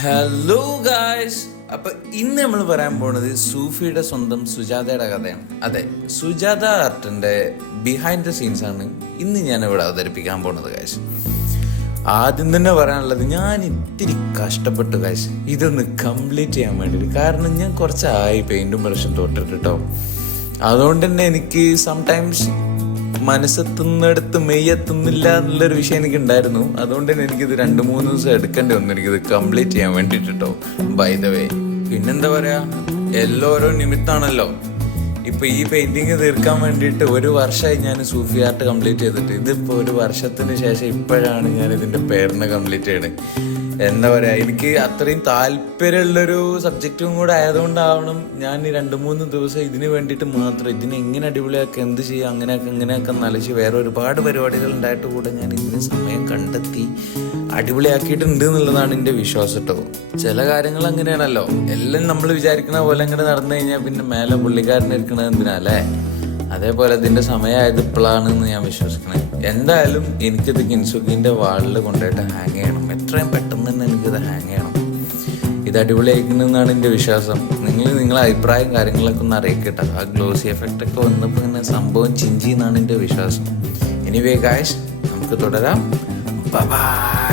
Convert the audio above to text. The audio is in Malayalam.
ഹലോ ഗായ്സ്, അപ്പൊ ഇന്ന് നമ്മൾ പറയാൻ പോണത് സൂഫിയുടെ സ്വന്തം സുജാതയുടെ കഥയാണ്. അതെ, സുജാത ആർട്ടിന്റെ ബിഹൈൻഡ് ദ സീൻസ് ആണ് ഇന്ന് ഞാൻ ഇവിടെ അവതരിപ്പിക്കാൻ പോണത് ഗായ്സ്. ആദ്യം തന്നെ പറയാനുള്ളത്, ഞാൻ ഇത്തിരി കഷ്ടപ്പെട്ടു ഗായ്സ് ഇതൊന്ന് കംപ്ലീറ്റ് ചെയ്യാൻ വേണ്ടിയിട്ട്. കാരണം ഞാൻ കുറച്ചായി പെയിന്റും ബ്രഷും തൊട്ടിട്ടോ. അതുകൊണ്ട് തന്നെ എനിക്ക് സംടൈംസ് മനസ്സെത്തുന്നിടത്ത് മെയ്യെത്തുന്നില്ല എന്നുള്ളൊരു വിഷയം എനിക്ക് ഉണ്ടായിരുന്നു. അതുകൊണ്ട് തന്നെ എനിക്കിത് 2-3 ദിവസം എടുക്കേണ്ടി വന്നു എനിക്കിത് കംപ്ലീറ്റ് ചെയ്യാൻ വേണ്ടിട്ടോ. ബൈ ദ വേ, പിന്നെന്താ പറയാ, എല്ലാവരും നിമിത്താണല്ലോ. ഇപ്പൊ ഈ പെയിന്റിങ് തീർക്കാൻ വേണ്ടിയിട്ട് 1 വർഷമായി ഞാൻ സൂഫി ആർട്ട് കംപ്ലീറ്റ് ചെയ്തിട്ട്. ഇതിപ്പോ 1 വർഷത്തിന് ശേഷം ഇപ്പോഴാണ് ഞാൻ ഇതിന്റെ പേരിനെ കംപ്ലീറ്റ് ചെയ്യണത്. എന്താ പറയാ, എനിക്ക് അത്രയും താല്പര്യമുള്ളൊരു സബ്ജക്റ്റും കൂടെ ആയതുകൊണ്ടാവണം ഞാൻ ഈ 2-3 ദിവസം ഇതിന് വേണ്ടിയിട്ട് മാത്രം, ഇതിനെ എങ്ങനെ അടിപൊളിയാക്കുക, എന്ത് ചെയ്യുക, അങ്ങനെയൊക്കെ നലച്ച് വേറെ ഒരുപാട് പരിപാടികൾ ഉണ്ടായിട്ട് കൂടെ ഞാൻ ഇതിന് സമയം കണ്ടെത്തി അടിപൊളിയാക്കിയിട്ടുണ്ട് എന്നുള്ളതാണ് എൻ്റെ വിശ്വാസം കേട്ടോ. ചില കാര്യങ്ങൾ അങ്ങനെയാണല്ലോ, എല്ലാം നമ്മൾ വിചാരിക്കണ പോലെ അങ്ങനെ നടന്നു കഴിഞ്ഞാൽ പിന്നെ മേലെ പുള്ളിക്കാരൻ ഇരിക്കണത് എന്തിനാല്ലേ. അതേപോലെ ഇതിൻ്റെ സമയമായത് ഇപ്പോഴാണെന്ന് ഞാൻ വിശ്വസിക്കണേ. എന്തായാലും എനിക്കിത് കിൻസുക്കിൻ്റെ വാളിൽ കൊണ്ടുപോയിട്ട് ഹാങ് ചെയ്യണം. എത്രയും പെട്ടെന്ന് തന്നെ എനിക്കിത് ഹാങ് ചെയ്യണം. ഇത് അടിപൊളിയായിരിക്കണമെന്നാണ് എൻ്റെ വിശ്വാസം. നിങ്ങളെ അഭിപ്രായം കാര്യങ്ങളൊക്കെ ഒന്ന് അറിയിക്കട്ടെ. ആ ഗ്ലോസി എഫക്റ്റ് ഒക്കെ വന്നപ്പോൾ ഇങ്ങനെ സംഭവം ചിഞ്ചി എന്നാണ് എൻ്റെ വിശ്വാസം. എനിവേ ഗായ്സ്, നമുക്ക് തുടരാം. ബൈ.